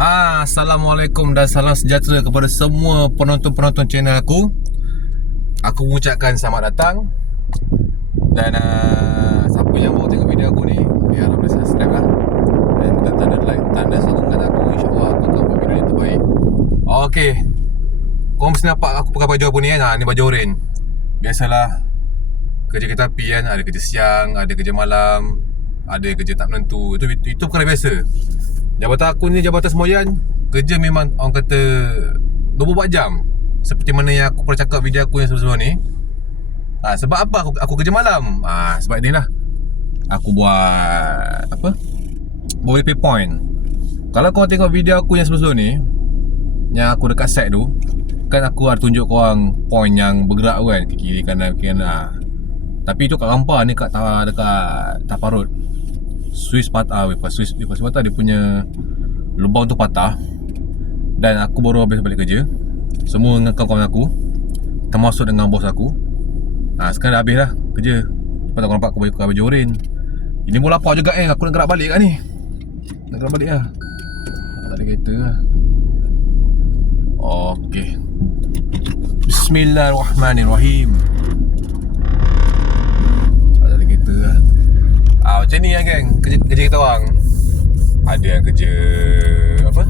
Assalamualaikum dan salam sejahtera kepada semua penonton-penonton channel aku. Aku mengucapkan selamat datang. Dan siapa yang baru tengok video aku ni, harap boleh subscribe lah. Dan tekan tanda like, tanda sokongan aku. InsyaAllah aku akan buat video yang terbaik. Okay, korang mesti nampak aku pakai baju apa ni kan. Ni baju oren. Biasalah, kerja kereta api kan. Ada kerja siang, ada kerja malam, ada kerja tak menentu. Itu perkara biasa. Jabatan aku ni jabatan semboyan. Kerja memang orang kata 24 jam. Seperti mana yang aku pernah cakap video aku yang sebelum ni. Sebab apa aku kerja malam? Sebab ni lah. Aku buat apa? Buat pay point. Kalau korang tengok video aku yang sebelum ni, yang aku dekat site tu, kan aku ada tunjuk korang point yang bergerak kan, ke kiri kanan ke kanan. Tapi tu kat Rampar ni, dekat Taparut. Swiss patah, Swiss patah, dia punya lubang tu patah. Dan aku baru habis balik kerja. Semua dengan kawan-kawan aku, termasuk dengan bos aku. Sekarang dah habis lah kerja. Lepas tu aku nampak aku pakai baju oren. Ini pun lapar juga aku nak gerak balik kat ni. Nak gerak balik lah. Tak ada kereta lah. Okey, Bismillahirrahmanirrahim. Tak ada kereta lah. Macam ni lah geng, kerja kita orang. Ada yang kerja apa?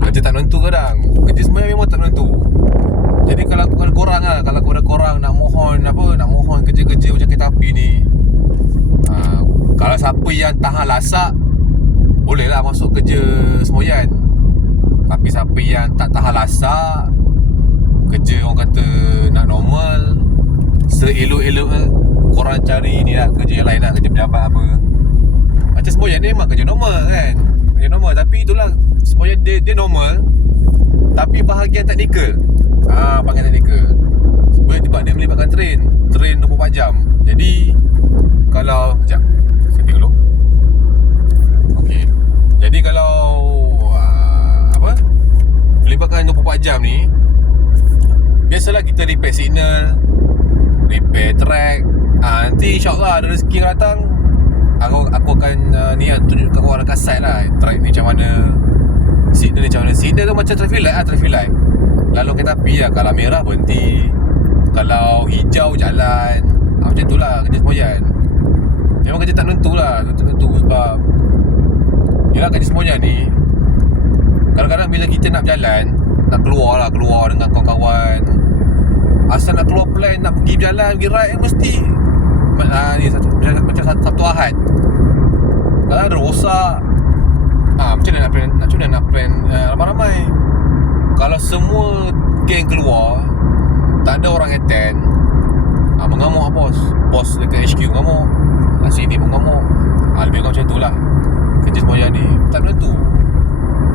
Kerja tak menentu kadang. Kerja sebenarnya memang tak menentu. Jadi kalau korang lah, kalau korang nak mohon kerja-kerja macam kereta api ni, kalau siapa yang tahan lasak, bolehlah masuk kerja semboyan. Tapi siapa yang tak tahan lasak, kerja orang kata nak normal, seelok-elok korang cari ni lah, kerja lain lah, kerja pejabat apa. Macam semboyan ni memang kerja normal kan. Kerja normal, tapi itulah semboyan dia normal, tapi bahagian teknikal. Bahagian teknikal sebab dia melibatkan train 24 jam. Jadi kalau sekejap, setting dulu. Okey. Jadi kalau melibatkan 24 jam ni, biasalah kita repair signal, repair track. Nanti insyaAllah ada rezeki yang datang, aku akan tunjuk kat korang dekat site lah, track ni macam mana, signal ni macam mana. Signal tu macam traffic light lah, traffic light. Lalu kereta api lah, kalau merah berhenti, kalau hijau jalan. Macam tu lah kerja semboyan. Memang kerja tak menentu lah, sebab yelah, kerja semboyan ni kadang-kadang bila kita nak berjalan, nak keluar dengan kawan-kawan, asal nak keluar plan, nak pergi berjalan, pergi ride, mesti ni macam Sabtu Ahad, kalau ada rosak, macam mana nak plan ramai-ramai. Kalau semua geng keluar, tak ada orang attend, mengamuk bos dekat HQ mengamuk, kat sini pun mengamuk. Lebih kurang macam tu lah kerja semboyan ni. Tak menentu.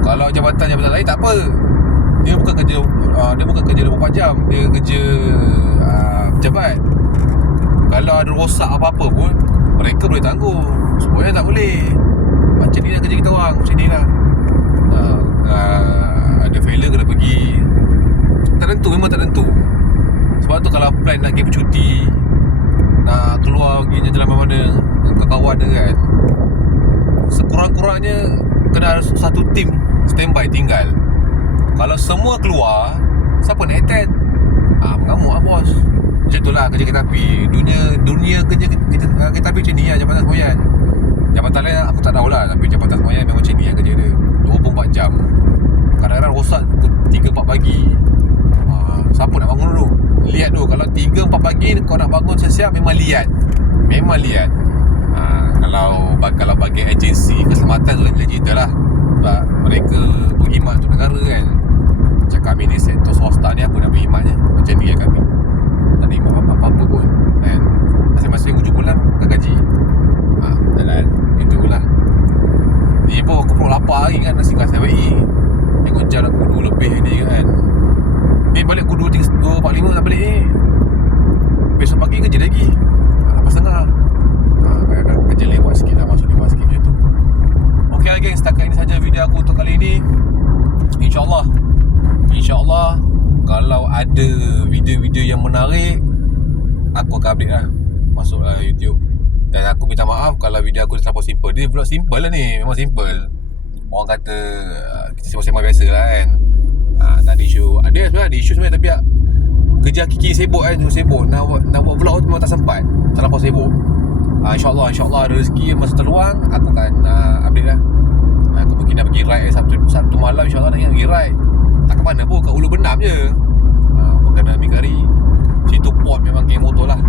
Kalau jabatan lain tak apa, dia bukan kerja 24 jam, dia kerja pejabat. Kalau ada rosak apa-apa pun, mereka boleh tangguh. Semboyan tak boleh. Macam ni lah kerja kita orang. Macam ni lah. Ada failure kena pergi. Tak tentu, memang tak tentu. Sebab tu kalau plan nak pergi bercuti, nak keluar pergi jalan mana dengan kawan dia kan, sekurang-kurangnya kena ada satu tim standby tinggal. Kalau semua keluar, siapa nak attend? Mengamuk lah bos. Macam tu lah kerja kereta api. Dunia kerja kereta api macam ni lah, jabatan semboyan. Jabatan lain aku tak tahulah, tapi jabatan semboyan memang macam ni lah kerja dia, 24 jam. Kadang-kadang rosak pukul 3-4 pagi. Siapa nak bangun dulu? Lihat dulu. Kalau 3-4 pagi kau nak bangun siap-siap, memang lihat. Kalau bagi agensi keselamatan tu lain cerita lah. Sebab mereka berkhidmat untuk negara kan. Macam kami ni sektor swasta ni, apa nak berkhidmatnya? Macam ni lah kami. Tak ada khidmat apa-apa pun kan. Masing-masing hujung bulan ke gaji. Jalan itulah. Ni pun aku perlu lapar lagi kan, nasi kat 7-Eleven. Tengok jam aku 2 lebih ni kan. Ni balik aku 2.45 nak balik ni. Besok pagi kerja lagi 8.30. Kerja lewat sikit lah, masuk lewat sikit macam tu. Ok lah geng, setakat ini saja video aku untuk kali ni. InsyaAllah kalau ada video-video yang menarik, aku akan update lah, masuklah YouTube. Dan aku minta maaf kalau video aku terlalu simple. Dia vlog simple lah ni, memang simple. Orang kata sembang-sembang biasa lah kan. Tak ada isu. Sebenarnya ada isu sebenarnya, tapi kerja Kiki sibuk kan. Sibuk nak buat vlog tu memang tak sempat, terlampau sibuk. InsyaAllah ada rezeki masa terluang, aku akan update lah. Aku mungkin nak pergi ride Sabtu malam, insyaAllah nak pergi ride. Tak ke mana pun, kat Ulu Benam je. Berkenaan Migari. Situ port memang geng motor lah.